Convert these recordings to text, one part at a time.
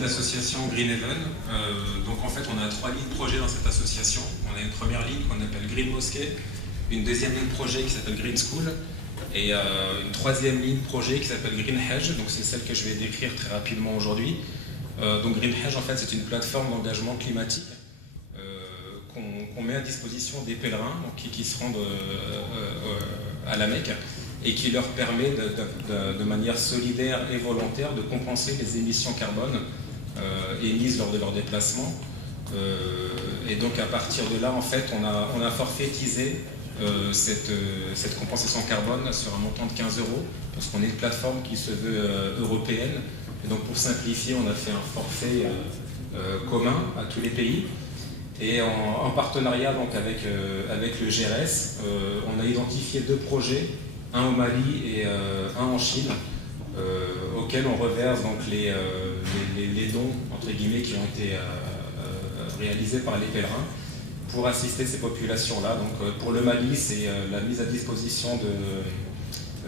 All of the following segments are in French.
de l'association Green Haven. Donc en fait, on a 3 lignes de projet dans cette association. On a une première ligne qu'on appelle Green Mosquée, une deuxième ligne de projet qui s'appelle Green School, et une troisième ligne de projet qui s'appelle Green Hedge. Donc c'est celle que je vais décrire très rapidement aujourd'hui. Donc Green Hedge, en fait, c'est une plateforme d'engagement climatique qu'on met à disposition des pèlerins donc, qui se rendent à la Mecque, et qui leur permet de manière solidaire et volontaire de compenser les émissions carbone émises lors de leur déplacement. Et donc à partir de là, en fait, on a forfaitisé cette compensation carbone sur un montant de 15 €, parce qu'on est une plateforme qui se veut européenne. Et donc pour simplifier, on a fait un forfait commun à tous les pays. Et en partenariat donc, avec le GRS, on a identifié 2 projets, un au Mali et un en Chine, auxquels on reverse donc, les dons entre guillemets, qui ont été réalisés par les pèlerins pour assister ces populations-là. Donc, pour le Mali, c'est la mise à disposition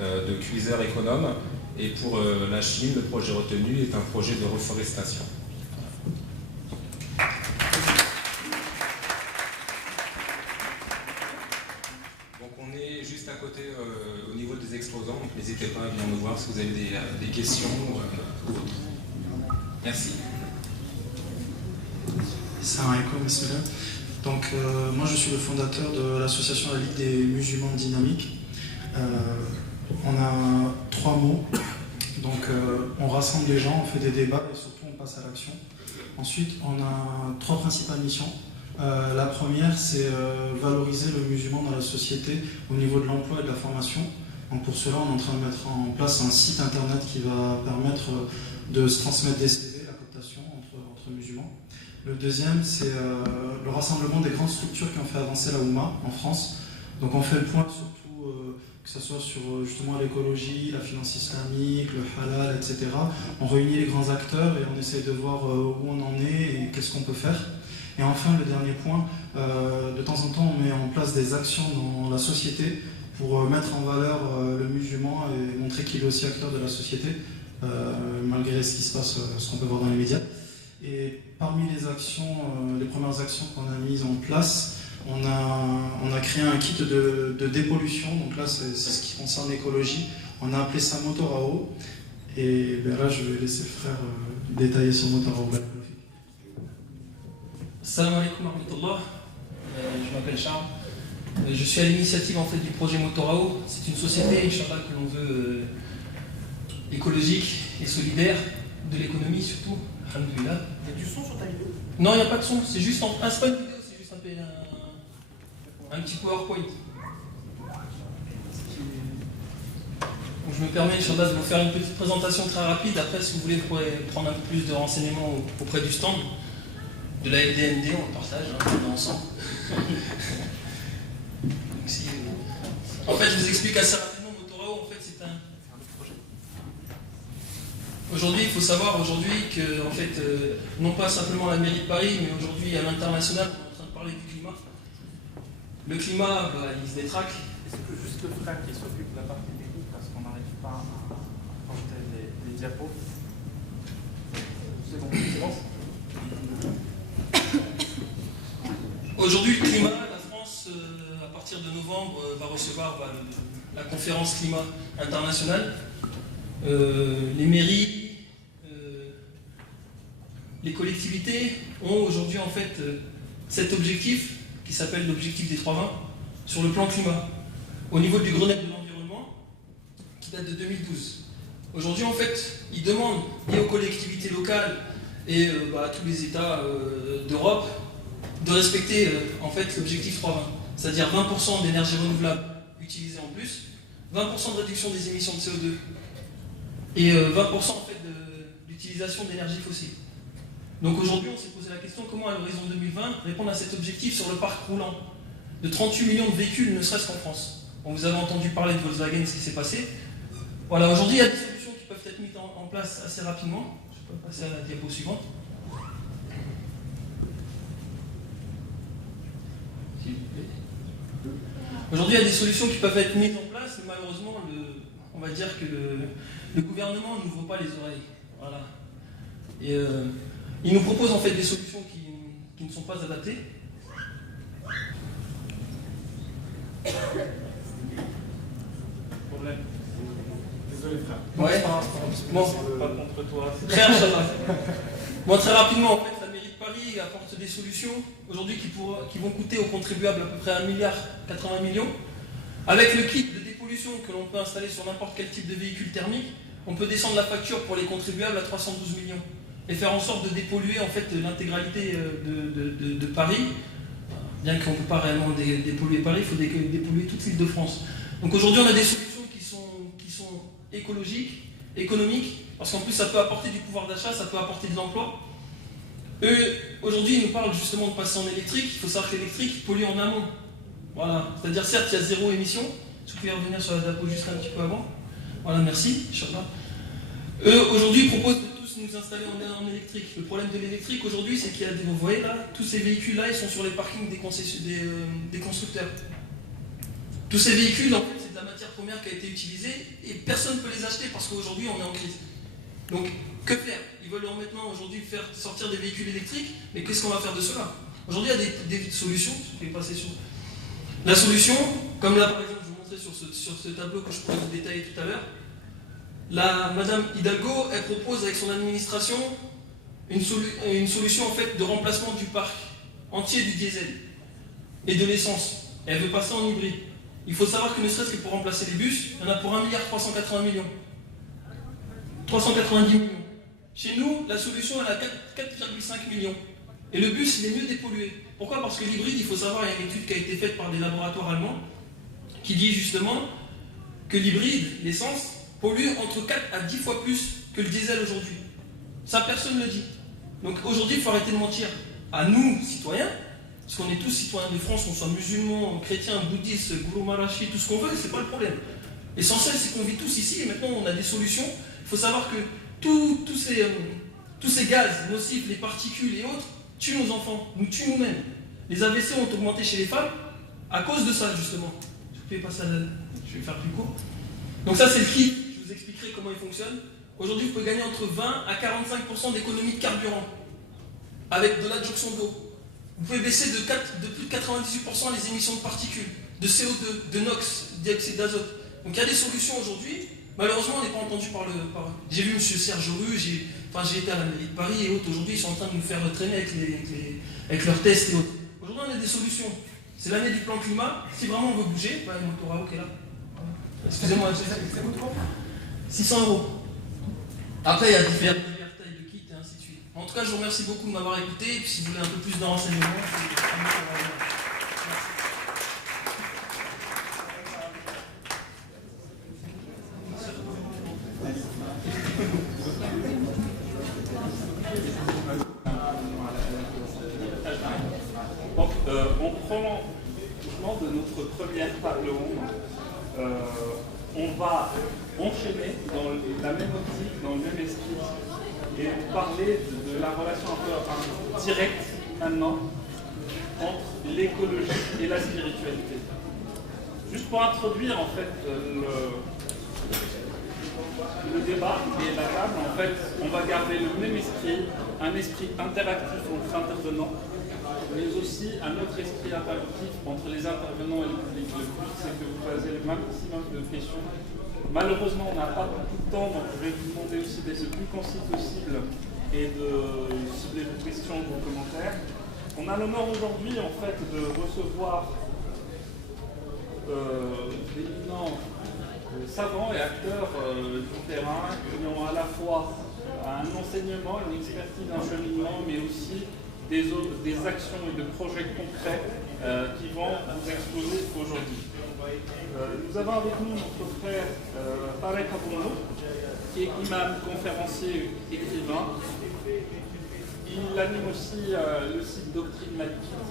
de cuiseurs économes, et pour la Chine, le projet retenu est un projet de reforestation. Juste à côté au niveau des exposants, donc n'hésitez pas à venir nous voir si vous avez des questions ou autres. Merci. Salam alaikum, bismillah. Donc moi je suis le fondateur de l'association La Ligue des musulmans dynamiques. On a 3 mots. Donc on rassemble les gens, on fait des débats et surtout on passe à l'action. Ensuite on a 3 principales missions. La première, c'est valoriser le musulman dans la société au niveau de l'emploi et de la formation. Donc pour cela, on est en train de mettre en place un site internet qui va permettre de se transmettre des CV, la cooptation entre musulmans. Le deuxième, c'est le rassemblement des grandes structures qui ont fait avancer la Oumma en France. Donc on fait le point surtout, que ce soit sur justement l'écologie, la finance islamique, le halal, etc. On réunit les grands acteurs et on essaie de voir où on en est et qu'est-ce qu'on peut faire. Et enfin, le dernier point, de temps en temps, on met en place des actions dans la société pour mettre en valeur le musulman et montrer qu'il est aussi acteur de la société, malgré ce qui se passe, ce qu'on peut voir dans les médias. Et parmi les actions, les premières actions qu'on a mises en place, on a créé un kit de dépollution. Donc là, c'est ce qui concerne l'écologie. On a appelé ça Motorao. Et ben là, je vais laisser le frère détailler sur Motorao. Salam alaikum wa rahmatullah. Je m'appelle Charles. Je suis à l'initiative en fait du projet Motorao. C'est une société, Inch'Allah, que l'on veut écologique et solidaire, de l'économie surtout. Alhamdulillah. Il y a du son sur ta vidéo? Non, il n'y a pas de son. C'est juste c'est pas une vidéo, c'est juste un petit PowerPoint. Donc, je me permets, Inch'Allah, de vous faire une petite présentation très rapide. Après, si vous voulez, vous pourrez prendre un peu plus de renseignements auprès du stand. De la LDND, on le partage, on est ensemble. En fait, je vous explique assez rapidement, Motorao, en fait, c'est un projet. Aujourd'hui, il faut savoir que, en fait, non pas simplement la mairie de Paris, mais aujourd'hui, à l'international, on est en train de parler du climat. Le climat, il se détraque. Est-ce que juste le frère qui s'occupe de la partie technique, parce qu'on n'arrive pas à porter les diapos? C'est bon. Aujourd'hui, le climat, la France, à partir de novembre, va recevoir la conférence climat internationale. Les mairies, les collectivités ont aujourd'hui en fait cet objectif qui s'appelle l'objectif des 3-20 sur le plan climat. Au niveau du Grenelle de l'environnement, qui date de 2012. Aujourd'hui, en fait, ils demandent et aux collectivités locales et à tous les États d'Europe de respecter en fait l'objectif 3-20, c'est-à-dire 20% d'énergie renouvelable utilisée en plus, 20% de réduction des émissions de CO2 et 20% en fait d'utilisation d'énergie fossile. Donc aujourd'hui, on s'est posé la question comment à l'horizon 2020 répondre à cet objectif sur le parc roulant de 38 millions de véhicules, ne serait-ce qu'en France. On vous avez entendu parler de Volkswagen, ce qui s'est passé. Voilà, aujourd'hui, il y a des solutions qui peuvent être mises en place assez rapidement. Je peux passer à la diapo suivante. Aujourd'hui, il y a des solutions qui peuvent être mises en place, mais malheureusement, on va dire que le gouvernement n'ouvre pas les oreilles. Voilà. Et ils nous proposent en fait des solutions qui ne sont pas adaptées. Problème. Désolé frère. Ouais. Bon. Pas contre toi. Très rapidement. Bon, très rapidement, en fait, la mairie de Paris apporte des solutions aujourd'hui qui vont coûter aux contribuables à peu près 1,80 milliard. Avec le kit de dépollution que l'on peut installer sur n'importe quel type de véhicule thermique, on peut descendre la facture pour les contribuables à 312 millions et faire en sorte de dépolluer en fait l'intégralité de Paris. Bien qu'on ne peut pas réellement dépolluer Paris, il faut dépolluer toute l'île de France. Donc aujourd'hui, on a des solutions qui sont écologiques, économiques, parce qu'en plus ça peut apporter du pouvoir d'achat, ça peut apporter de l'emploi. Eux, aujourd'hui, ils nous parlent justement de passer en électrique. Il faut savoir que l'électrique pollue en amont. Voilà, c'est-à-dire certes il y a 0 émission, si vous pouvez revenir sur la DAPO juste un petit peu avant. Voilà, merci, Inch'Allah. Eux, aujourd'hui, ils proposent de tous nous installer en électrique. Le problème de l'électrique aujourd'hui, c'est qu'il y a vous voyez là, tous ces véhicules-là, ils sont sur les parkings des constructeurs. Tous ces véhicules, en fait, c'est de la matière première qui a été utilisée et personne ne peut les acheter parce qu'aujourd'hui, on est en crise. Donc, que faire? Ils veulent maintenant aujourd'hui faire sortir des véhicules électriques, mais qu'est-ce qu'on va faire de cela? Aujourd'hui, il y a des solutions, je vais passer sur... La solution, comme là par exemple, je vous montrais sur ce tableau que je pourrais vous détailler tout à l'heure, Madame Hidalgo, elle propose avec son administration une solution en fait de remplacement du parc entier du diesel et de l'essence. Elle veut passer en hybride. Il faut savoir que ne serait-ce que pour remplacer les bus, il y en a pour 1,380 milliard. 390 millions. Chez nous, la solution elle a 4,5 millions. Et le bus, il est mieux dépollué. Pourquoi? Parce que l'hybride, il faut savoir, il y a une étude qui a été faite par des laboratoires allemands qui dit justement que l'hybride, l'essence, pollue entre 4 à 10 fois plus que le diesel aujourd'hui. Ça, personne ne le dit. Donc aujourd'hui, il faut arrêter de mentir à nous, citoyens, parce qu'on est tous citoyens de France, qu'on soit musulmans, chrétiens, bouddhistes, gourou marachi, tout ce qu'on veut, c'est pas le problème. L'essentiel, c'est qu'on vit tous ici et maintenant on a des solutions. Il faut savoir que tous ces gaz nocifs, les particules et autres, tuent nos enfants, nous tuent nous-mêmes. Les AVC ont augmenté chez les femmes à cause de ça, justement. Si vous pouvez passer je vais faire plus court. Donc ça, c'est le kit. Je vous expliquerai comment il fonctionne. Aujourd'hui, vous pouvez gagner entre 20 à 45% d'économie de carburant avec de l'adjonction d'eau. Vous pouvez baisser de plus de 98% les émissions de particules, de CO2, de NOx, dioxyde d'azote. Donc il y a des solutions aujourd'hui. Malheureusement, on n'est pas entendu par le... J'ai vu M. Serge Ru, j'ai été à la mairie de Paris et autres. Aujourd'hui, ils sont en train de nous faire traîner avec leurs tests et autres. Aujourd'hui, on a des solutions. C'est l'année du plan climat. Si vraiment on veut bouger, il y a Motorao qui est là. Excusez-moi, c'est votre compte 600 €. Après, il y a diverses tailles de kits et ainsi de suite. En tout cas, je vous remercie beaucoup de m'avoir écouté. Et puis, si vous voulez un peu plus de renseignements, Donc, en prolongement de notre première table ronde, on va enchaîner dans la même optique, dans le même esprit, et parler de la relation un peu directe maintenant entre l'écologie et la spiritualité. Juste pour introduire en fait le débat et la table, en fait, on va garder le même esprit, un esprit interactif entre intervenants, mais aussi un autre esprit interactif entre les intervenants et le public. Le but, c'est que vous fassiez le maximum de questions. Malheureusement, on n'a pas beaucoup de temps, donc je vais vous demander aussi d'être le plus concis possible et de cibler vos questions, vos commentaires. On a l'honneur aujourd'hui, en fait, de recevoir d'éminents savants et acteurs du terrain qui ont à la fois un enseignement, une expertise, un cheminement, mais aussi des actions et de projets concrets qui vont vous exposer aujourd'hui. Nous avons avec nous notre frère Tarek Abounou, qui est imam, conférencier, écrivain. Il anime aussi le site Doctrine Malikite.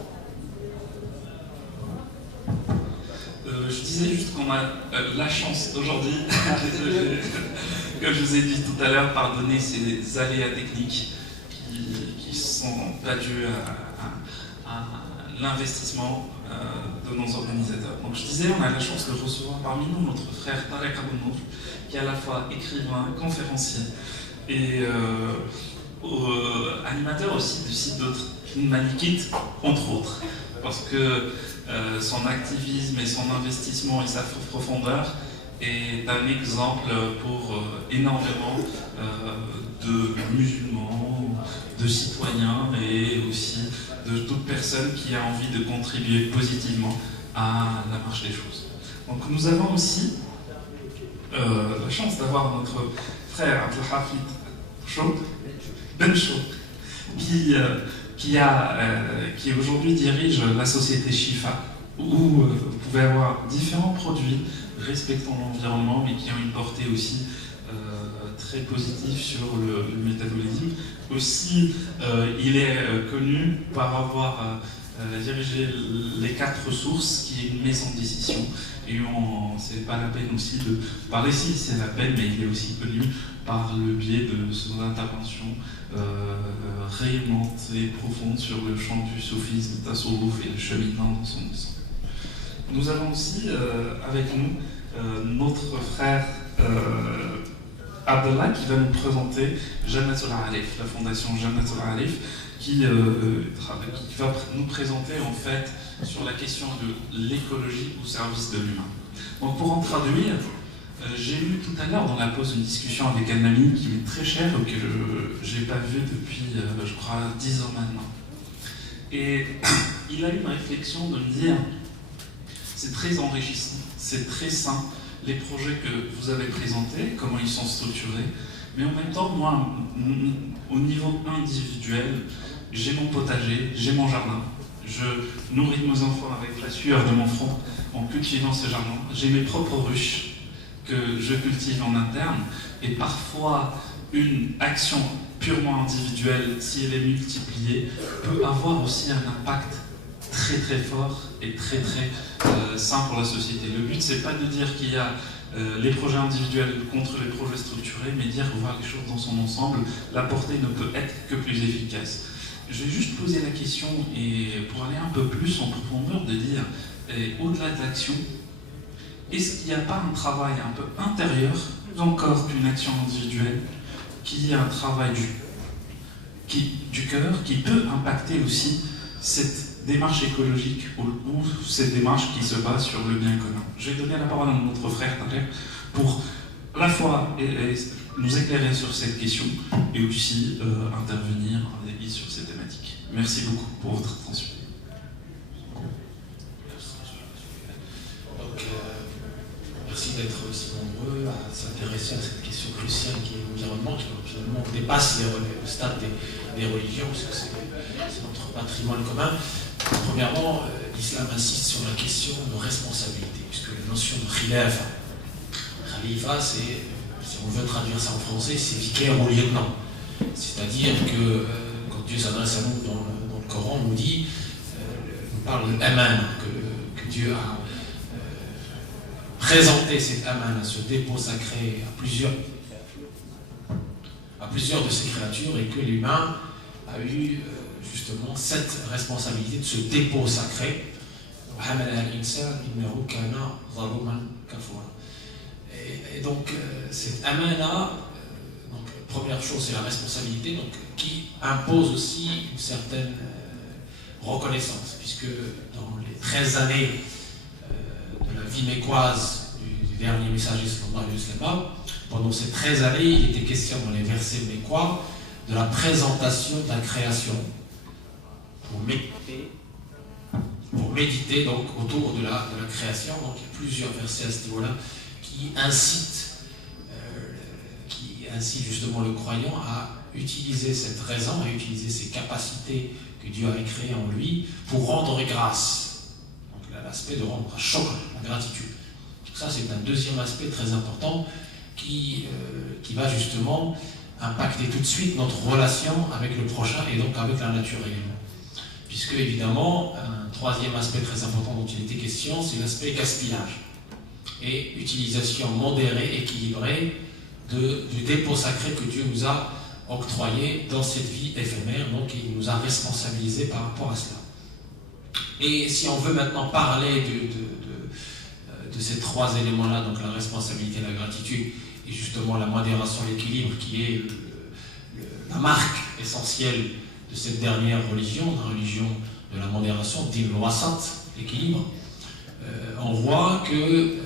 Je disais juste qu'on a la chance aujourd'hui, comme je vous ai dit tout à l'heure, pardonner ces aléas techniques qui ne sont pas dus à l'investissement de nos organisateurs. Donc je disais, on a la chance de recevoir parmi nous notre frère Tarek Abounou, qui est à la fois écrivain, conférencier et animateur aussi du site d'autres Manikit, entre autres, parce que son activisme et son investissement et sa profondeur est un exemple pour énormément de musulmans, de citoyens et aussi de toute personne qui a envie de contribuer positivement à la marche des choses. Donc nous avons aussi la chance d'avoir notre frère Abdelhafid Bencho qui aujourd'hui dirige la société Shifa, où vous pouvez avoir différents produits respectant l'environnement mais qui ont une portée aussi très positive sur le métabolisme. Aussi, il est connu par avoir dirigé les 4 sources, qui est une maison de décision. Et c'est pas la peine aussi de parler ici, c'est la peine, mais il est aussi connu par le biais de son intervention rayonnante et profonde sur le champ du soufisme, tasawwuf et le cheminement dans son ensemble. Nous avons aussi avec nous notre frère Abdallah qui va nous présenter Jannatul Alif, la fondation Jannatul Alif, qui va nous présenter en fait sur la question de l'écologie au service de l'humain. Donc pour en traduire, j'ai eu tout à l'heure dans la pause une discussion avec un ami qui m'est très cher et que je n'ai pas vu depuis, je crois, 10 ans maintenant. Et il a eu une réflexion de me dire, c'est très enrichissant, c'est très sain, les projets que vous avez présentés, comment ils sont structurés, mais en même temps, moi, au niveau individuel, j'ai mon potager, j'ai mon jardin, je nourris mes enfants avec la sueur de mon front en cultivant ce jardin, j'ai mes propres ruches que je cultive en interne, et parfois une action purement individuelle, si elle est multipliée, peut avoir aussi un impact très très fort et très très sain pour la société. Le but, c'est pas de dire qu'il y a les projets individuels contre les projets structurés, mais dire voir les choses dans son ensemble, la portée ne peut être que plus efficace. Je vais juste poser la question, et pour aller un peu plus en profondeur, de dire, au-delà de l'action, est-ce qu'il n'y a pas un travail un peu intérieur, encore qu'une action individuelle, qui est un travail du cœur, qui peut impacter aussi cette démarche écologique ou cette démarche qui se base sur le bien commun? Je vais donner la parole à notre frère Tarek pour à la fois nous éclairer sur cette question et aussi intervenir sur ces thématiques. Merci beaucoup pour votre attention. Merci d'être aussi nombreux à s'intéresser à cette question cruciale qui est l'environnement, qui finalement dépasse le stade des religions, parce que c'est notre patrimoine commun. Premièrement, l'islam insiste sur la question de responsabilité, puisque la notion de khalifa, c'est, si on veut traduire ça en français, c'est vicaire ou lieutenant. C'est-à-dire que quand Dieu s'adresse à nous dans le Coran, on nous dit, on parle d'aman, que Dieu a présenter cette amana, ce dépôt sacré à plusieurs de ces créatures, et que l'humain a eu justement cette responsabilité de ce dépôt sacré. Et donc cette amana, donc, première chose, c'est la responsabilité, donc, qui impose aussi une certaine reconnaissance, puisque dans les 13 années de la vie mécoise du dernier messager sallallahu alayhi wa sallam, pendant ces 13 années, il était question dans les versets mécois de la présentation de la création pour méditer donc, autour de la création. Donc il y a plusieurs versets à ce niveau-là qui incitent justement le croyant à utiliser cette raison, à utiliser ces capacités que Dieu a créées en lui pour rendre grâce. Donc l'aspect de rendre shukr, la gratitude. Donc ça c'est un deuxième aspect très important qui va justement impacter tout de suite notre relation avec le prochain et donc avec la nature également. Puisque évidemment, un troisième aspect très important dont il était question, c'est l'aspect gaspillage et utilisation modérée, équilibrée du dépôt sacré que Dieu nous a octroyé dans cette vie éphémère, donc il nous a responsabilisés par rapport à cela. Et si on veut maintenant parler de ces trois éléments-là, donc la responsabilité, la gratitude et justement la modération, l'équilibre qui est la marque essentielle de cette dernière religion, la religion de la modération, din al-wasat, l'équilibre, on voit que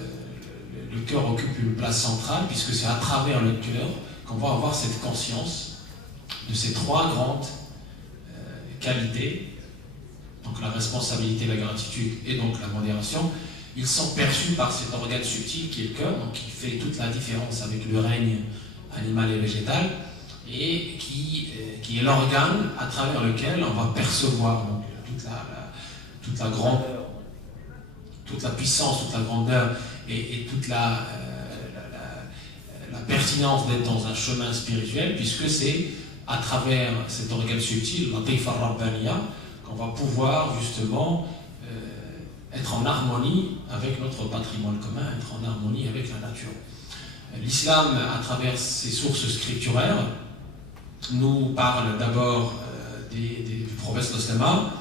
le cœur occupe une place centrale, puisque c'est à travers le cœur qu'on va avoir cette conscience de ces trois grandes qualités, donc la responsabilité, la gratitude et donc la modération. Ils sont perçus par cet organe subtil qui est le cœur, donc qui fait toute la différence avec le règne animal et végétal, et qui est l'organe à travers lequel on va percevoir donc, toute la grandeur, toute la puissance, toute la grandeur et toute la pertinence d'être dans un chemin spirituel, puisque c'est à travers cet organe subtil, la Taifa Rabbaniya, qu'on va pouvoir justement être en harmonie avec notre patrimoine commun, être en harmonie avec la nature. L'islam, à travers ses sources scripturaires, nous parle d'abord du prophète Muhammad,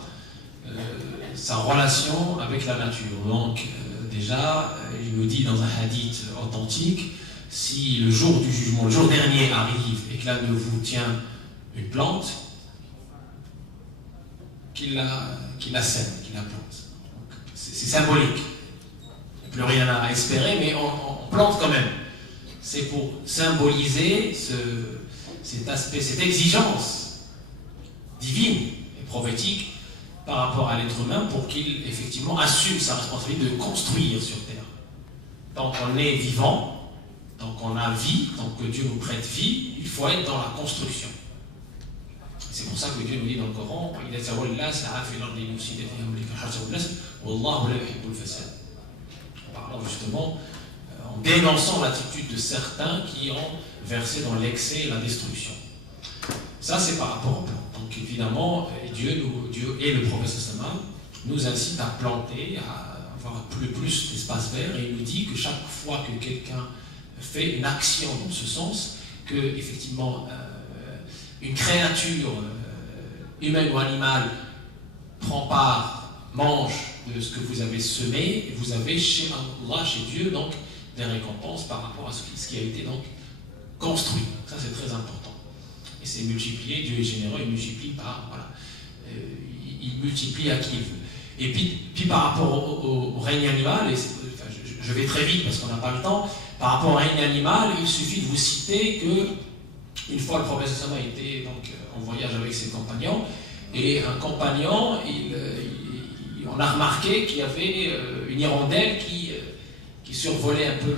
sa relation avec la nature. Donc déjà, il nous dit dans un hadith authentique, si le jour du jugement, le jour dernier arrive et que là ne vous tient une plante, qu'il la sème, qu'il la plante. C'est symbolique. Il n'y a plus rien à espérer, mais on plante quand même. C'est pour symboliser cet aspect, cette exigence divine et prophétique par rapport à l'être humain pour qu'il effectivement assume sa responsabilité de construire sur terre. Tant qu'on est vivant, tant qu'on a vie, tant que Dieu nous prête vie, il faut être dans la construction. C'est pour ça que Dieu nous dit dans le Coran, en parlant justement, en dénonçant l'attitude de certains qui ont versé dans l'excès et la destruction. Ça, c'est par rapport au plan. Donc évidemment, Dieu et le prophète Muhammad nous incitent à planter, à avoir plus d'espace vert, et il nous dit que chaque fois que quelqu'un fait une action dans ce sens, que effectivement une créature humaine ou animale prend part, mange de ce que vous avez semé, et vous avez chez Allah, chez Dieu, donc des récompenses par rapport à ce qui a été donc construit. Ça, c'est très important. Et c'est multiplié, Dieu est généreux, il multiplie par, voilà, il multiplie à qui il veut. Et puis par rapport au règne animal, et je vais très vite parce qu'on n'a pas le temps, par rapport au règne animal, il suffit de vous citer que une fois le prophète Muhammad était donc en voyage avec ses compagnons, et un compagnon, on a remarqué qu'il y avait une hirondelle qui survolait un peu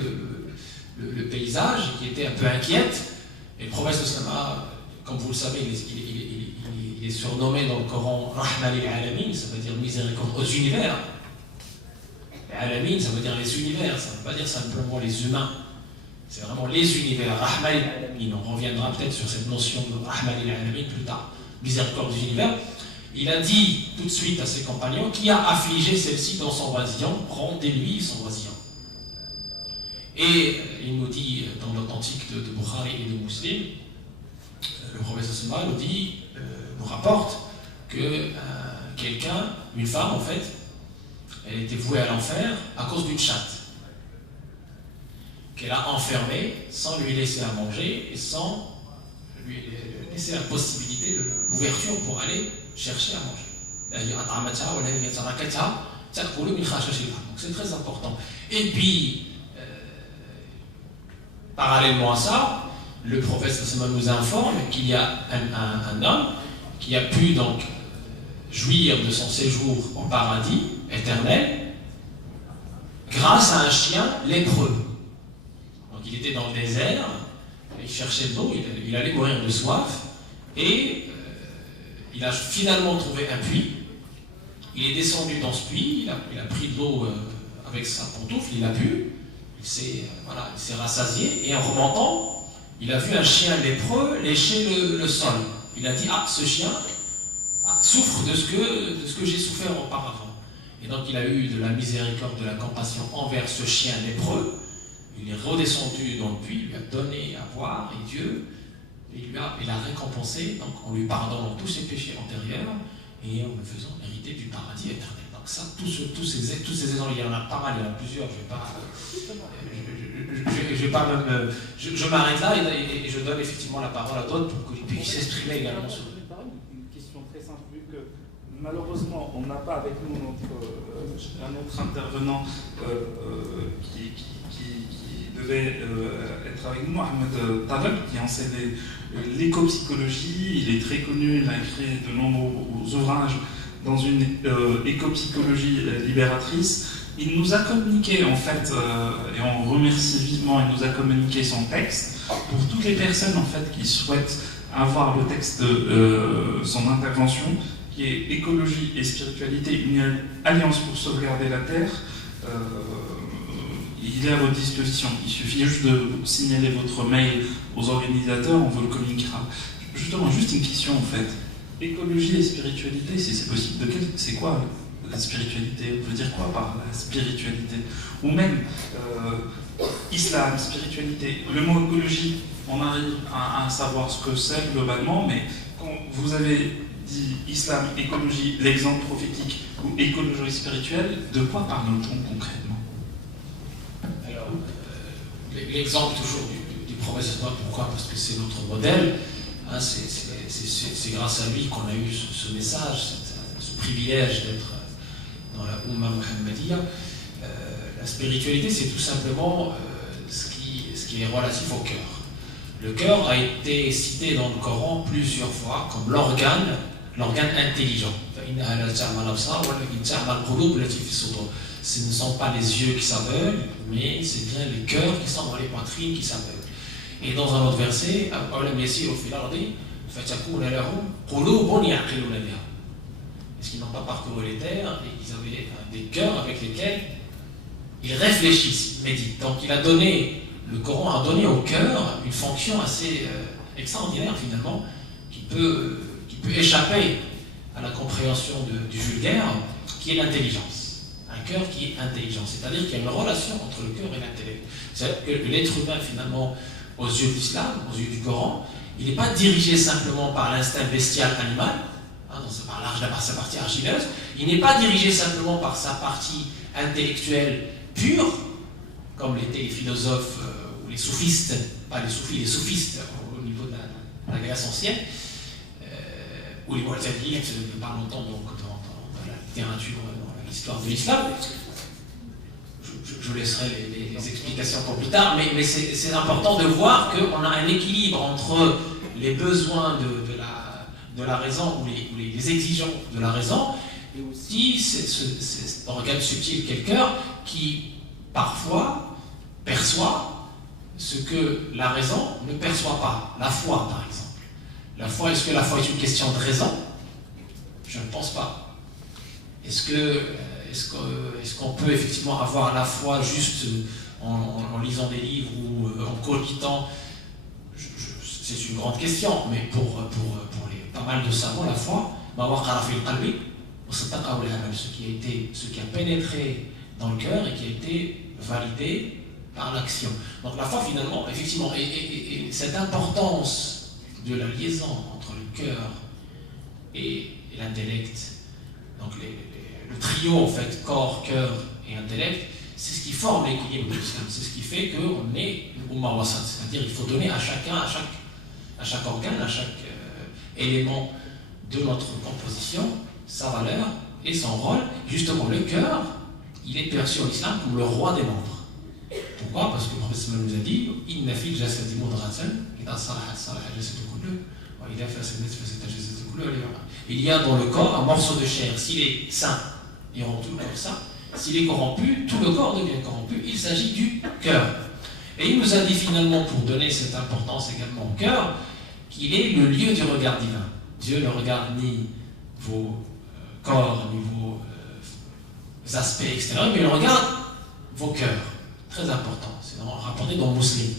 le paysage, qui était un peu inquiète. Et le prophète Muhammad, comme vous le savez, il est surnommé dans le Coran Rahman al-Alamin, ça veut dire miséricorde aux univers. Al-Alamin, ça veut dire les univers, ça ne veut pas dire simplement les humains. C'est vraiment les univers. Rahman al-Alamin, on reviendra peut-être sur cette notion de Rahman al-Alamin plus tard. Miséricorde des univers. Il a dit tout de suite à ses compagnons qui a affligé celle-ci dans son oisillon, rendez-lui son oisillon. Et il nous dit dans l'authentique de Bukhari et de Muslim, le prophète Muhammad nous rapporte que quelqu'un, une femme en fait, elle était vouée à l'enfer à cause d'une chatte qu'elle a enfermée sans lui laisser à manger et sans lui laisser la possibilité de l'ouverture pour aller chercher à manger. Donc c'est très important. Et puis, parallèlement à ça, le prophète nous informe qu'il y a un homme qui a pu donc jouir de son séjour au paradis éternel grâce à un chien lépreux. Donc il était dans le désert, il cherchait de l'eau, il allait mourir de soif, et il a finalement trouvé un puits. Il est descendu dans ce puits, il a pris de l'eau avec sa pantoufle, il a bu, il s'est rassasié, et en remontant, il a vu un chien lépreux lécher le sol. Il a dit, ce chien souffre de ce que j'ai souffert auparavant. Et donc il a eu de la miséricorde, de la compassion envers ce chien lépreux. Il est redescendu dans le puits, il lui a donné à boire, et Dieu, il a récompensé, donc en lui pardonnant tous ses péchés antérieurs et en le faisant hériter du paradis éternel. Donc ça, tous ces exemples, il y en a pas mal, il y en a plusieurs, vais pas même. Je m'arrête là et je donne effectivement la parole à d'autres pour qu'ils puissent s'exprimer également sur. Une question très simple, vu que malheureusement on n'a pas avec nous un autre intervenant qui devait être avec nous, Mohamed Tadel, qui enseigne l'éco-psychologie. Il est très connu, il a écrit de nombreux ouvrages dans une éco-psychologie libératrice. Il nous a communiqué, en fait, et on remercie vivement, il nous a communiqué son texte pour toutes les personnes, en fait, qui souhaitent avoir le texte de son intervention, qui est Écologie et spiritualité, une alliance pour sauvegarder la Terre. Il est à votre disposition. Il suffit juste de signaler votre mail aux organisateurs, on vous le communiquera. Justement, juste une question, en fait. Écologie et spiritualité, si c'est possible, c'est quoi la spiritualité? On veut dire quoi par la spiritualité? Ou même islam, spiritualité. Le mot écologie, on arrive à savoir ce que c'est globalement, mais quand vous avez dit islam, écologie, l'exemple prophétique ou écologie spirituelle, de quoi parle-t-on concrètement? Alors, l'exemple toujours du professeur, pourquoi? Parce que c'est notre modèle. Hein, c'est grâce à lui qu'on a eu ce message, ce privilège d'être dans la Ummah Muhammadiyya. La spiritualité, c'est tout simplement ce qui est relatif au cœur. Le cœur a été cité dans le Coran plusieurs fois comme l'organe intelligent. Ce ne sont pas les yeux qui s'aveuglent, mais c'est bien les cœurs qui sont dans les poitrines qui s'aveuglent. Et dans un autre verset, est-ce qu'ils n'ont pas parcouru les terres et ils avaient des cœurs avec lesquels ils réfléchissent, ils méditent. Donc le Coran a donné au cœur une fonction assez extraordinaire finalement, qui peut échapper à la compréhension du vulgaire, qui est l'intelligence. Un cœur qui est intelligent, c'est-à-dire qu'il y a une relation entre le cœur et l'intellect. C'est-à-dire que l'être humain finalement, aux yeux de l'islam, aux yeux du Coran, il n'est pas dirigé simplement par l'instinct bestial animal, par sa partie argileuse, il n'est pas dirigé simplement par sa partie intellectuelle pure, comme l'étaient les philosophes ou les soufistes, pas les soufis, les soufistes au niveau de la Grèce ancienne, ou les Mu'tazilites, je parle longtemps donc, dans la littérature, dans l'histoire de l'islam. Je laisserai les explications pour plus tard, mais c'est important de voir qu'on a un équilibre entre les besoins de la raison ou les exigences de la raison, et aussi cet organe subtil qu'est le cœur qui parfois perçoit ce que la raison ne perçoit pas. La foi, par exemple. La foi, est-ce que la foi est une question de raison? Je ne pense pas. Est-ce qu'on peut effectivement avoir la foi juste en lisant des livres ou en cogitant? C'est une grande question, mais pour pas mal de savants, la foi, ce qui a pénétré dans le cœur et qui a été validé par l'action. Donc la foi finalement, effectivement, et cette importance de la liaison entre le cœur et l'intellect, donc le trio en fait, corps, cœur et intellect, c'est ce qui forme l'équilibre de l'islam, c'est ce qui fait qu'on est une Ummah wasat, c'est-à-dire il faut donner à chacun, à chaque organe, à chaque élément de notre composition, sa valeur et son rôle. Justement, le cœur, il est perçu en islam comme le roi des membres. Pourquoi? Parce que le prophète nous a dit il y a dans le corps un morceau de chair. S'il est sain, il rend tout le corps sain. S'il est corrompu, tout le corps devient corrompu. Il s'agit du cœur. Et il nous a dit finalement, pour donner cette importance également au cœur, qu'il est le lieu du regard divin. Dieu ne regarde ni vos corps, ni vos aspects extérieurs, mais il regarde vos cœurs. Très important, c'est rapporté dans Muslim.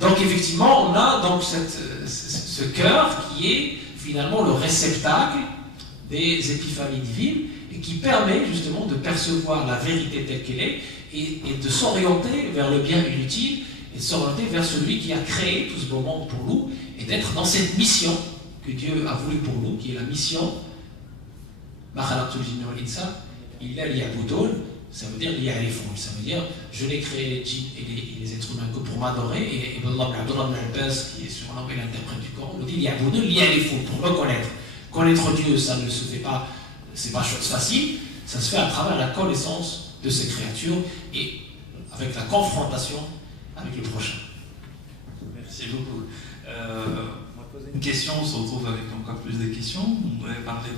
Donc effectivement, on a donc ce cœur qui est finalement le réceptacle des épiphanies divines et qui permet justement de percevoir la vérité telle qu'elle est et de s'orienter vers le bien et l'utile et de s'orienter vers celui qui a créé tout ce beau monde pour nous et d'être dans cette mission que Dieu a voulu pour nous, qui est la mission Ça veut dire lié à les fonds. Ça veut dire je n'ai créé les djinns et les êtres humains que pour m'adorer. Et Ibn Abdullah ibn Abbas, qui est surnommé l'interprète du Coran, nous dit lié à les fonds, pour me connaître. Connaître Dieu, ça ne se fait pas, c'est pas chose facile. Ça se fait à travers la connaissance de ces créatures et avec la confrontation avec le prochain. Merci beaucoup. On va poser une question, on se retrouve avec encore plus de questions. On avait parlé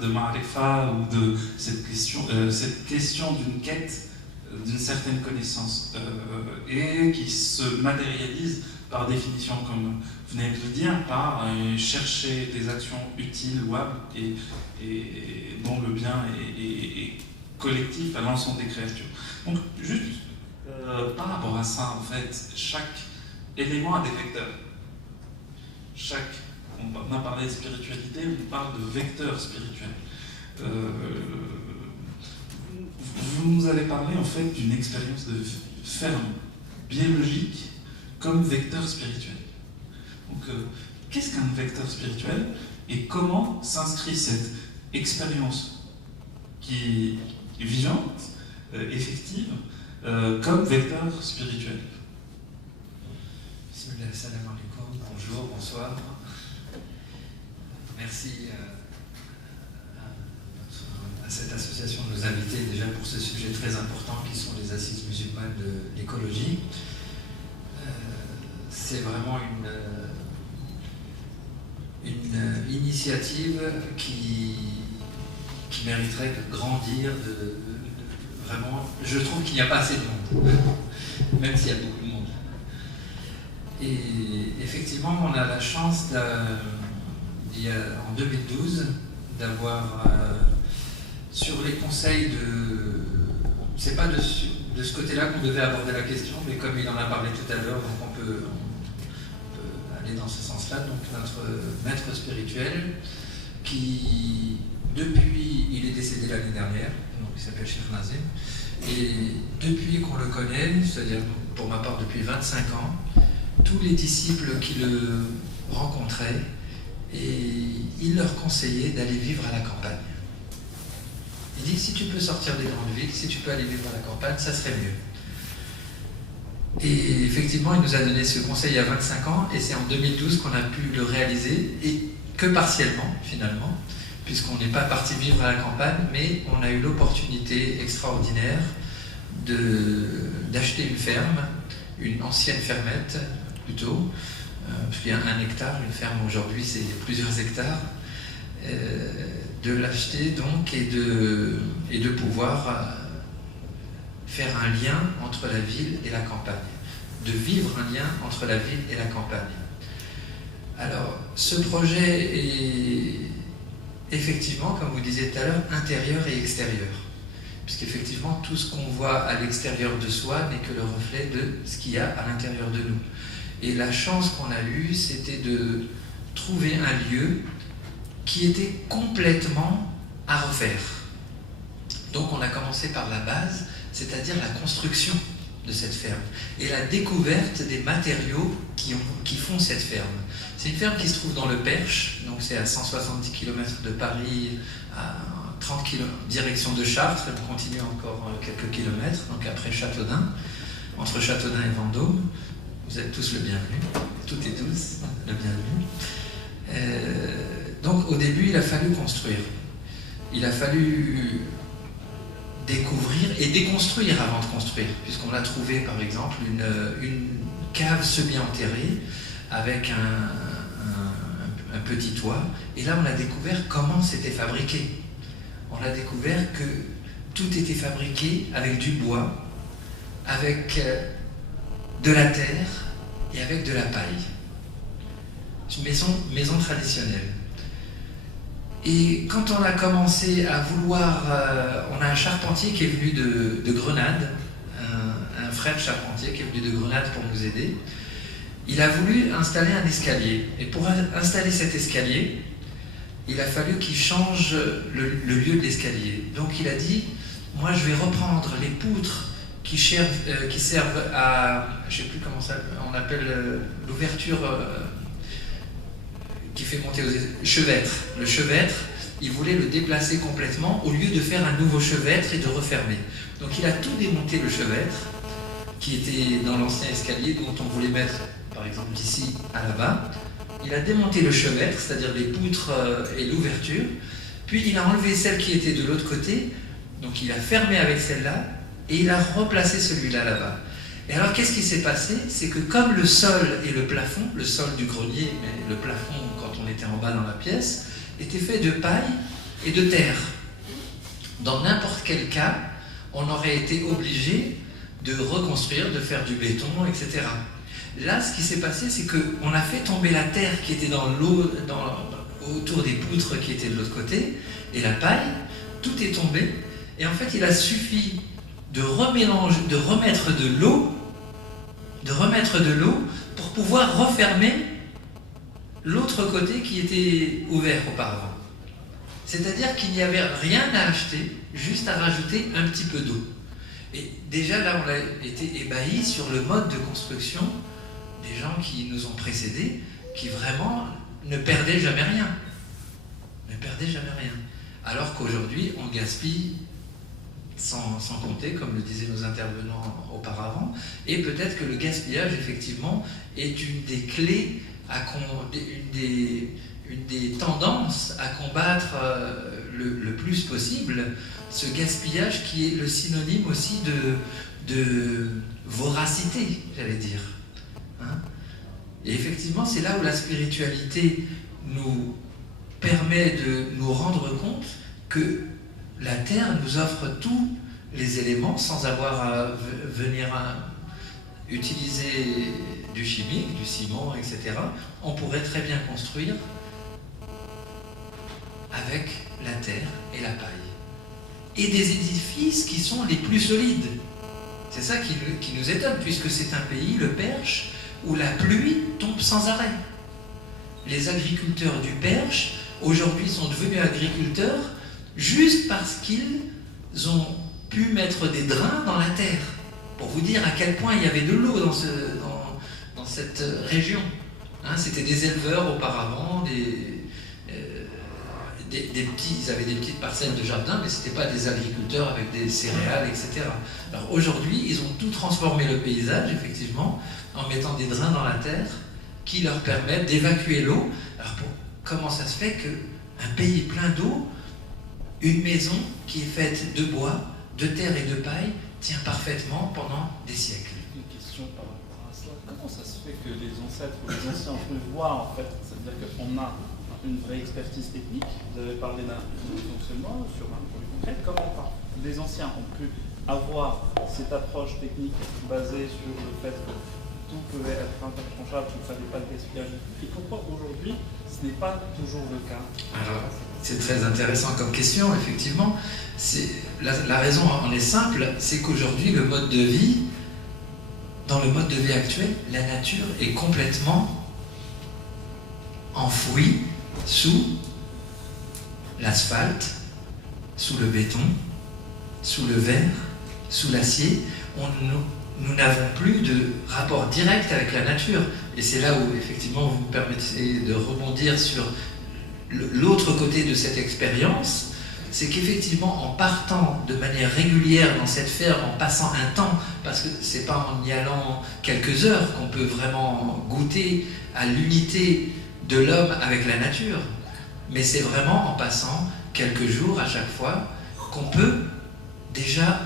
de Ma'rifa ou de cette question d'une quête, d'une certaine connaissance et qui se matérialise par définition, comme vous venez de le dire, par chercher des actions utiles, louables et dont le bien est collectif à l'ensemble des créatures. Donc, juste par rapport à ça, en fait, chaque élément a des vecteurs. On a parlé de spiritualité, on parle de vecteurs spirituels. Vous nous avez parlé en fait d'une expérience de ferme biologique comme vecteur spirituel. Donc, qu'est-ce qu'un vecteur spirituel et comment s'inscrit cette expérience qui est vivante, effective, comme vecteur spirituel? Bismillah, salam alaikum, bonjour, bonsoir. Merci à cette association de nous inviter déjà pour ce sujet très important qui sont les assises musulmanes de l'écologie. C'est vraiment une initiative qui mériterait de grandir, vraiment, je trouve qu'il n'y a pas assez de monde, même s'il y a beaucoup de monde. Et effectivement, on a la chance, en 2012, d'avoir, sur les conseils c'est pas de ce côté-là qu'on devait aborder la question, mais comme il en a parlé tout à l'heure, donc on peut aller dans ce sens-là. Donc notre maître spirituel, qui depuis, il est décédé l'année dernière, donc il s'appelle Cheikh Nazim, et depuis qu'on le connaît, c'est-à-dire pour ma part depuis 25 ans, tous les disciples qui le rencontraient, et il leur conseillait d'aller vivre à la campagne. Il dit, si tu peux sortir des grandes villes, si tu peux aller vivre à la campagne, ça serait mieux. Et effectivement, il nous a donné ce conseil il y a 25 ans, et c'est en 2012 qu'on a pu le réaliser, et que partiellement, finalement, puisqu'on n'est pas parti vivre à la campagne, mais on a eu l'opportunité extraordinaire d'acheter une ferme, une ancienne fermette, plutôt, parce qu'il y a 1 hectare, une ferme aujourd'hui c'est plusieurs hectares, de l'acheter donc et de pouvoir faire un lien entre la ville et la campagne, de vivre un lien entre la ville et la campagne. Alors, ce projet est effectivement, comme vous disiez tout à l'heure, intérieur et extérieur, puisqu'effectivement tout ce qu'on voit à l'extérieur de soi n'est que le reflet de ce qu'il y a à l'intérieur de nous. Et la chance qu'on a eue, c'était de trouver un lieu qui était complètement à refaire. Donc on a commencé par la base, c'est-à-dire la construction de cette ferme et la découverte des matériaux qui font cette ferme. C'est une ferme qui se trouve dans le Perche, donc c'est à 170 km de Paris, à 30 km direction de Chartres, et on continue encore quelques kilomètres, donc après Châteaudun, entre Châteaudun et Vendôme. Vous êtes tous le bienvenu, toutes et tous le bienvenu. Donc au début, il a fallu construire. Il a fallu découvrir et déconstruire avant de construire, puisqu'on a trouvé par exemple une cave semi-enterrée avec un petit toit, et là on a découvert comment c'était fabriqué. On a découvert que tout était fabriqué avec du bois, avec de la terre et avec de la paille. Une maison traditionnelle. Et quand on a commencé à vouloir... on a un charpentier qui est venu de Grenade, un frère charpentier qui est venu de Grenade pour nous aider. Il a voulu installer un escalier. Et pour installer cet escalier, il a fallu qu'il change le lieu de l'escalier. Donc il a dit, moi je vais reprendre les poutres qui servent à... je ne sais plus comment ça on appelle l'ouverture... qui fait monter aux chevêtres. Le chevêtre, il voulait le déplacer complètement au lieu de faire un nouveau chevêtre et de refermer. Donc il a tout démonté le chevêtre, qui était dans l'ancien escalier dont on voulait mettre, par exemple, d'ici à là-bas. Il a démonté le chevêtre, c'est-à-dire les poutres et l'ouverture, puis il a enlevé celle qui était de l'autre côté, donc il a fermé avec celle-là, et il a replacé celui-là là-bas. Et alors qu'est-ce qui s'est passé? C'est que comme le sol et le plafond, le sol du grenier, mais le plafond quand on était en bas dans la pièce, était fait de paille et de terre. Dans n'importe quel cas, on aurait été obligé de reconstruire, de faire du béton, etc. Là, ce qui s'est passé, c'est qu'on a fait tomber la terre qui était dans l'eau, autour des poutres qui étaient de l'autre côté, et la paille, tout est tombé, et en fait, il a suffi de remettre de l'eau pour pouvoir refermer l'autre côté qui était ouvert auparavant. C'est-à-dire qu'il n'y avait rien à acheter, juste à rajouter un petit peu d'eau. Et déjà là, on a été ébahis sur le mode de construction des gens qui nous ont précédés, qui vraiment ne perdaient jamais rien. Ne perdaient jamais rien. Alors qu'aujourd'hui, on gaspille sans compter, comme le disaient nos intervenants auparavant, et peut-être que le gaspillage, effectivement, est une des clés, une des tendances à combattre le plus possible, ce gaspillage qui est le synonyme aussi de voracité, j'allais dire. Hein? Et effectivement, c'est là où la spiritualité nous permet de nous rendre compte que la Terre nous offre tous les éléments sans avoir à venir utiliser du chimique, du ciment, etc. On pourrait très bien construire avec la terre et la paille. Et des édifices qui sont les plus solides. C'est ça qui nous étonne, puisque c'est un pays, le Perche, où la pluie tombe sans arrêt. Les agriculteurs du Perche, aujourd'hui, sont devenus agriculteurs juste parce qu'ils ont pu mettre des drains dans la terre. Pour vous dire à quel point il y avait de l'eau dans cette région. Hein, c'était des éleveurs auparavant, ils avaient des petites parcelles de jardin, mais ce n'étaient pas des agriculteurs avec des céréales, etc. Alors aujourd'hui, ils ont tout transformé le paysage, effectivement, en mettant des drains dans la terre qui leur permettent d'évacuer l'eau. Alors comment ça se fait qu'un pays plein d'eau, une maison qui est faite de bois, de terre et de paille, tient parfaitement pendant des siècles? Une question par rapport à cela. Comment ça se fait que les ancêtres ou les anciens ont pu voir, en fait, c'est-à-dire qu'on a une vraie expertise technique? Vous avez parlé d'un fonctionnement sur un produit concret. Comment les anciens ont pu avoir cette approche technique basée sur le fait que tout pouvait être interchangeable, qu'il ne fallait pas de gaspillage? Et pourquoi aujourd'hui ce n'est pas toujours le cas? Alors, c'est très intéressant comme question, effectivement. La raison en est simple, c'est qu'aujourd'hui, dans le mode de vie actuel, la nature est complètement enfouie sous l'asphalte, sous le béton, sous le verre, sous l'acier. Nous n'avons plus de rapport direct avec la nature. Et c'est là où, effectivement, vous me permettez de rebondir sur l'autre côté de cette expérience. C'est qu'effectivement, en partant de manière régulière dans cette ferme, en passant un temps, parce que c'est pas en y allant quelques heures qu'on peut vraiment goûter à l'unité de l'homme avec la nature, mais c'est vraiment en passant quelques jours à chaque fois qu'on peut déjà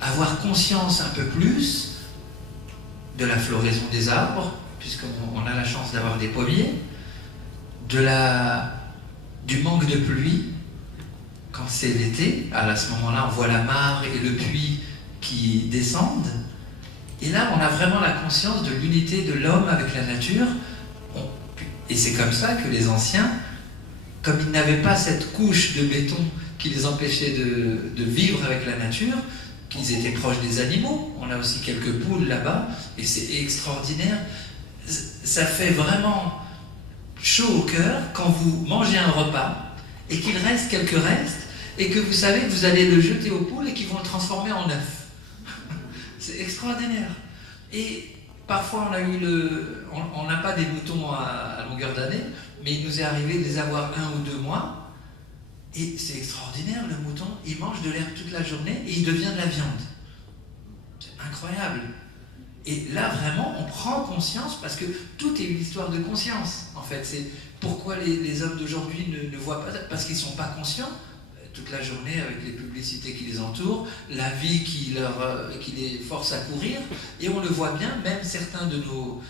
avoir conscience un peu plus de la floraison des arbres, puisqu'on a la chance d'avoir des pommiers, du manque de pluie quand c'est l'été. À ce moment-là, on voit la mare et le puits qui descendent, et là on a vraiment la conscience de l'unité de l'homme avec la nature. Et c'est comme ça que les anciens, comme ils n'avaient pas cette couche de béton qui les empêchait de vivre avec la nature, qu'ils étaient proches des animaux. On a aussi quelques poules là-bas, et c'est extraordinaire. Ça fait vraiment chaud au cœur quand vous mangez un repas et qu'il reste quelques restes, et que vous savez que vous allez le jeter aux poules et qu'ils vont le transformer en œuf. C'est extraordinaire. Et parfois, on n'a pas des moutons à longueur d'année, mais il nous est arrivé de les avoir 1 ou 2 mois, Et c'est extraordinaire, le mouton, il mange de l'herbe toute la journée et il devient de la viande. C'est incroyable. Et là, vraiment, on prend conscience, parce que tout est une histoire de conscience, en fait. C'est pourquoi les hommes d'aujourd'hui ne voient pas, parce qu'ils ne sont pas conscients, toute la journée, avec les publicités qui les entourent, la vie qui les force à courir, et on le voit bien, même certains de nos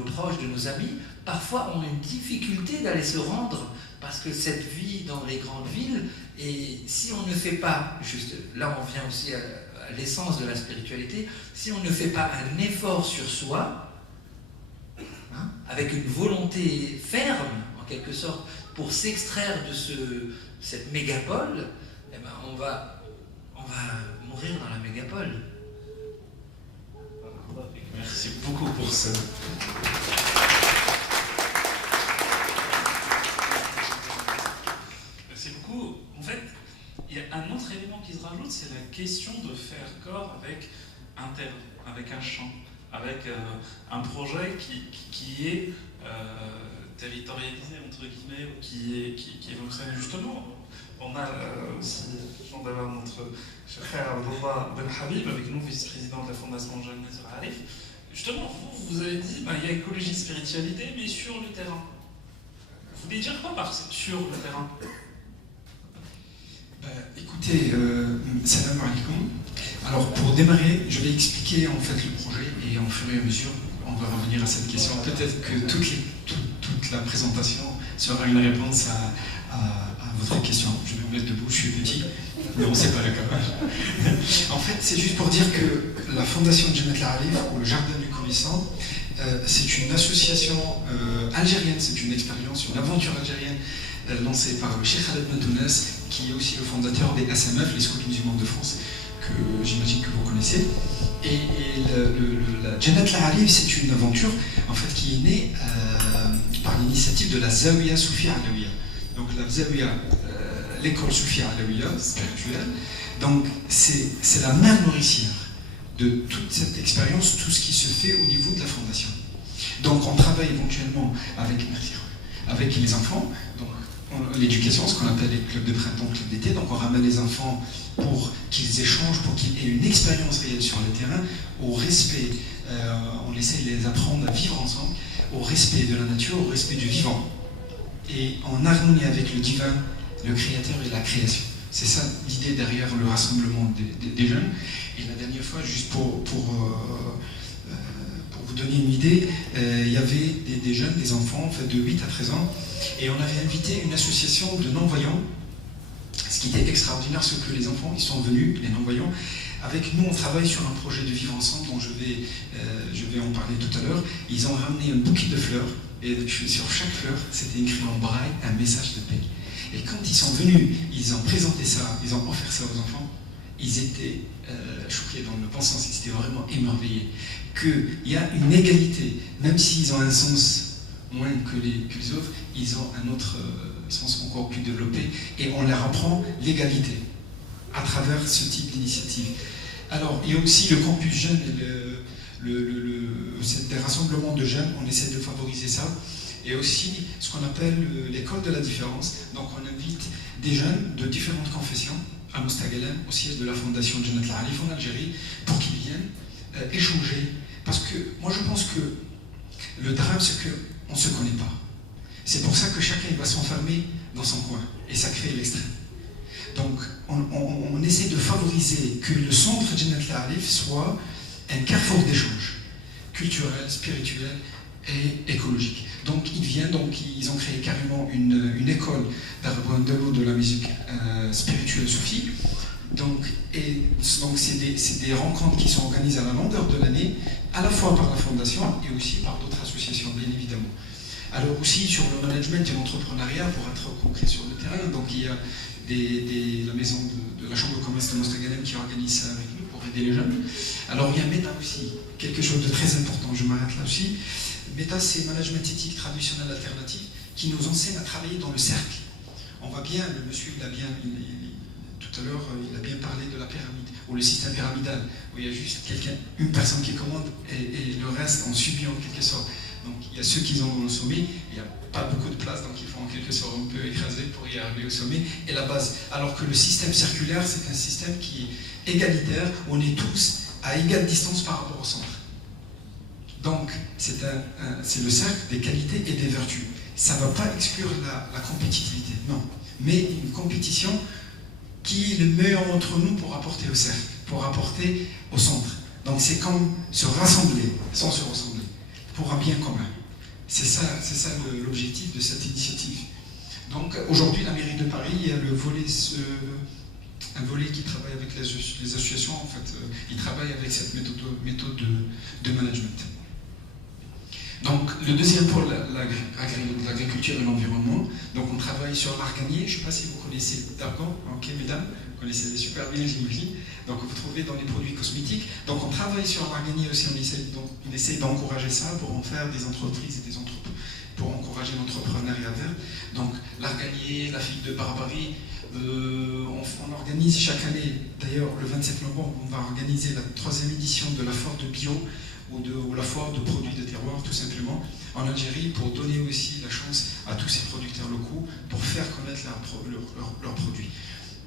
proches, de nos amis, parfois ont une difficulté d'aller se rendre, parce que cette vie dans les grandes villes, et si on ne fait pas, juste là on vient aussi à l'essence de la spiritualité, si on ne fait pas un effort sur soi, hein, avec une volonté ferme, en quelque sorte, pour s'extraire de cette mégapole, eh ben on va mourir dans la mégapole. Merci beaucoup pour ça. Merci beaucoup. En fait, il y a un autre élément qui se rajoute, c'est la question de faire corps avec un terrain, avec un champ, avec un projet qui est territorialisé, entre guillemets, ou qui fonctionne justement. On a aussi l'occasion d'avoir notre cher frère Abdullah Ben Habib avec nous, vice-président de la Fondation Jeanne Arif. Justement, vous avez dit, il y a écologie, spiritualité, mais sur le terrain. Vous voulez dire quoi par sur le terrain? Écoutez, salam alaikum. Alors pour démarrer, je vais expliquer en fait le projet et en fur et à mesure, on va revenir à cette question. Peut-être que toute la présentation sera une réponse à votre question. Je vais me mettre debout, je suis petit, mais on ne sait pas le cas. En fait, c'est juste pour dire que la Fondation Jannat al-Arif, ou le Jardin du Commerçant, c'est une association algérienne, c'est une expérience, une aventure algérienne lancée par le Cheikh Khaled Mentounes, qui est aussi le fondateur des SMF, les Scouts musulmans de France, que j'imagine que vous connaissez. Et la Jannat al-Arif, c'est une aventure en fait, qui est née par l'initiative de la Zawiya Soufia Alawiya. Donc la Zawiya, l'école Soufia Alawiya, spirituelle, donc c'est la mère nourricière de toute cette expérience, tout ce qui se fait au niveau de la fondation. Donc on travaille éventuellement avec les enfants, donc l'éducation, ce qu'on appelle les clubs de printemps, clubs d'été, donc on ramène les enfants pour qu'ils échangent, pour qu'ils aient une expérience réelle sur le terrain, au respect, on essaie de les apprendre à vivre ensemble, au respect de la nature, au respect du vivant, et en harmonie avec le divin, le créateur et la création. C'est ça l'idée derrière le rassemblement des jeunes. Et la dernière fois, juste pour vous donner une idée, il y avait des jeunes, des enfants en fait, de 8 à 13 ans, et on avait invité une association de non-voyants. Ce qui était extraordinaire, c'est que les enfants, ils sont venus, les non-voyants. Avec nous, on travaille sur un projet de vivre ensemble dont je vais en parler tout à l'heure. Ils ont ramené un bouquet de fleurs, et sur chaque fleur, c'était écrit en braille un message de paix. Et quand ils sont venus, ils ont présenté ça, ils ont offert ça aux enfants, ils étaient choqués dans le bon sens, ils étaient vraiment émerveillés. Qu'il y a une égalité, même s'ils ont un sens moins que les autres, ils ont un autre sens encore plus développé, et on leur apprend l'égalité à travers ce type d'initiative. Alors, il y a aussi le campus jeune, des rassemblements de jeunes, on essaie de favoriser ça, et aussi ce qu'on appelle l'école de la différence. Donc on invite des jeunes de différentes confessions à Mostagalam, au siège de la Fondation Jannat al-Arif en Algérie, pour qu'ils viennent échanger. Parce que moi je pense que le drame, c'est qu'on ne se connaît pas. C'est pour ça que chacun va s'enfermer dans son coin, et ça crée l'extrême. Donc on essaie de favoriser que le centre Jannat al-Arif soit un carrefour d'échange culturel, spirituel et écologique. Donc ils viennent, ils ont créé carrément une école de la musique spirituelle soufie. Donc c'est des rencontres qui sont organisées à la longueur de l'année, à la fois par la Fondation et aussi par d'autres associations, bien évidemment. Alors aussi sur le management et l'entrepreneuriat, pour être concret sur le terrain, donc il y a la maison de la Chambre de commerce de Mostaganem qui organise ça avec nous pour aider les jeunes. Alors il y a META aussi, quelque chose de très important, je m'arrête là aussi. META, c'est Management éthique traditionnel alternatif, qui nous enseigne à travailler dans le cercle. On va bien, le monsieur tout à l'heure, il a bien parlé de la pyramide, ou le système pyramidal, où il y a juste une personne qui commande et le reste on subit en quelque sorte. Donc il y a ceux qui sont au sommet, il n'y a pas beaucoup de place, donc il faut en quelque sorte un peu écraser pour y arriver au sommet, et la base. Alors que le système circulaire, c'est un système qui est égalitaire, où on est tous à égale distance par rapport au centre. Donc c'est le cercle des qualités et des vertus. Ça ne va pas exclure la compétitivité, non. Mais une compétition qui est le meilleur entre nous pour apporter au cercle, pour apporter au centre. Donc c'est comme se rassembler, sans se ressembler, pour un bien commun. C'est ça l'objectif de cette initiative. Donc aujourd'hui, la mairie de Paris, il y a un volet qui travaille avec les associations, en fait. Ils travaillent avec cette méthode de management. Donc, le deuxième pôle, l'agriculture et l'environnement. Donc, on travaille sur l'arganier. Je ne sais pas si vous connaissez l'argan. Ok, mesdames, vous connaissez super bien, j'imagine. Donc, vous trouvez dans les produits cosmétiques. Donc, on travaille sur l'arganier aussi. On essaie d'encourager ça pour en faire des entreprises et des entreprises, pour encourager l'entrepreneuriat vert. Donc, l'arganier, la figue de Barbarie. On organise chaque année, d'ailleurs, le 27 novembre, on va organiser la 3e édition de la foire de bio, ou la foire de produits de terroir, tout simplement, en Algérie, pour donner aussi la chance à tous ces producteurs locaux pour faire connaître leurs produits.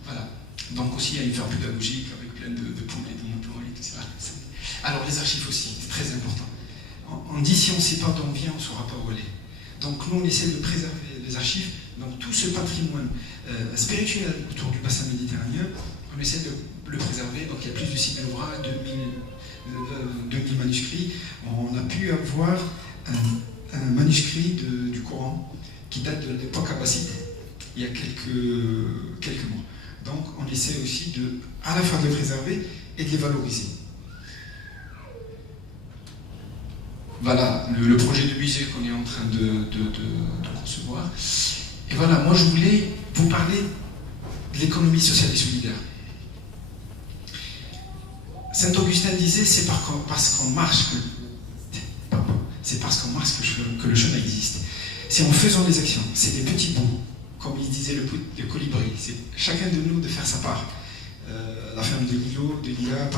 Voilà. Donc aussi, il y a une ferme pédagogique avec plein de poulets, de moutons et tout ça. Alors, les archives aussi, c'est très important. On dit, si on ne sait pas d'où on vient, on ne saura pas où aller. Donc, nous, on essaie de préserver les archives. Donc, tout ce patrimoine spirituel autour du bassin méditerranéen, on essaie de le préserver. Donc, il y a plus de 6 000 ouvrages, 2000 manuscrits. On a pu avoir un manuscrit du Coran qui date de l'époque abbasside, il y a quelques mois. Donc on essaie aussi à la fois de les préserver et de les valoriser. Voilà le projet de musée qu'on est en train de concevoir. Et voilà, moi je voulais vous parler de l'économie sociale et solidaire. Saint-Augustin disait, c'est parce qu'on marche que le chemin existe. C'est en faisant les actions, c'est des petits bouts, comme il disait le colibri. C'est chacun de nous de faire sa part. La ferme de Lila,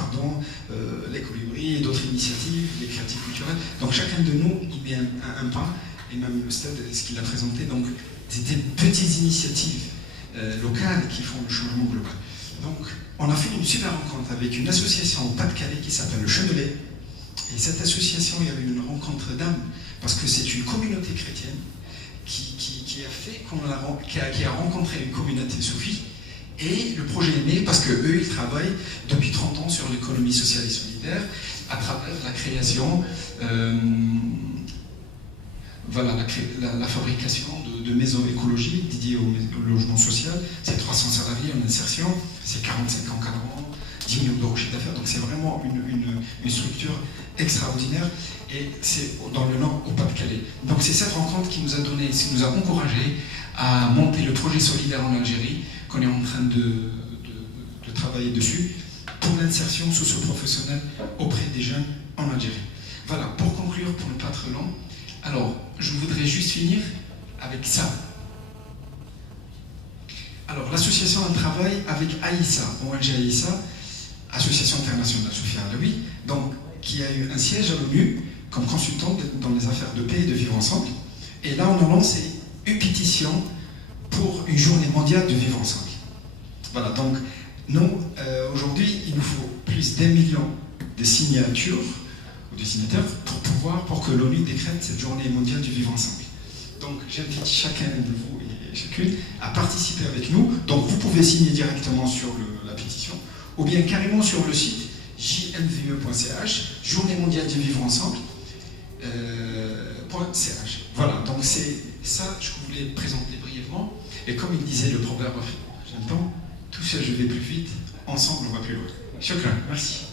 les colibris et d'autres initiatives, les créatives culturelles. Donc chacun de nous, il met un pas, et même le stade, ce qu'il a présenté. Donc c'est des petites initiatives locales qui font le changement global. Donc, on a fait une super rencontre avec une association au Pas-de-Calais qui s'appelle le Chenelet. Et cette association, il y avait une rencontre d'âmes, parce que c'est une communauté chrétienne qui a rencontré une communauté soufie. Et le projet est né parce qu'eux, ils travaillent depuis 30 ans sur l'économie sociale et solidaire à travers la création, la fabrication de maisons écologiques dédiées au logement social. C'est 300 salariés en insertion, c'est 45 encadrants, 10 millions d'euros de chiffre d'affaires. Donc c'est vraiment une structure extraordinaire, et c'est dans le Nord, au Pas-de-Calais. Donc c'est cette rencontre qui nous a encouragés à monter le projet solidaire en Algérie, qu'on est en train de travailler dessus, pour l'insertion socio-professionnelle auprès des jeunes en Algérie. Voilà, pour conclure, pour ne pas être long, alors je voudrais juste finir avec ça. Alors l'association elle travaille avec AISA, ONG AISA, Association internationale Sophia Alaoui, donc qui a eu un siège à l'ONU comme consultante dans les affaires de paix et de vivre ensemble. Et là on a lancé une pétition pour une journée mondiale de vivre ensemble. Voilà, donc nous, aujourd'hui, il nous faut plus d'1 million de signatures ou de signataires pour que l'ONU décrète cette journée mondiale du vivre ensemble. Donc j'invite chacun de vous et chacune à participer avec nous. Donc vous pouvez signer directement sur la pétition, ou bien carrément sur le site jmve.ch, journée mondiale du vivre ensemble. .ch. Voilà, donc c'est ça que je voulais présenter brièvement. Et comme il disait le proverbe africain, tout seul je vais plus vite, ensemble on va plus loin. Shukran, merci.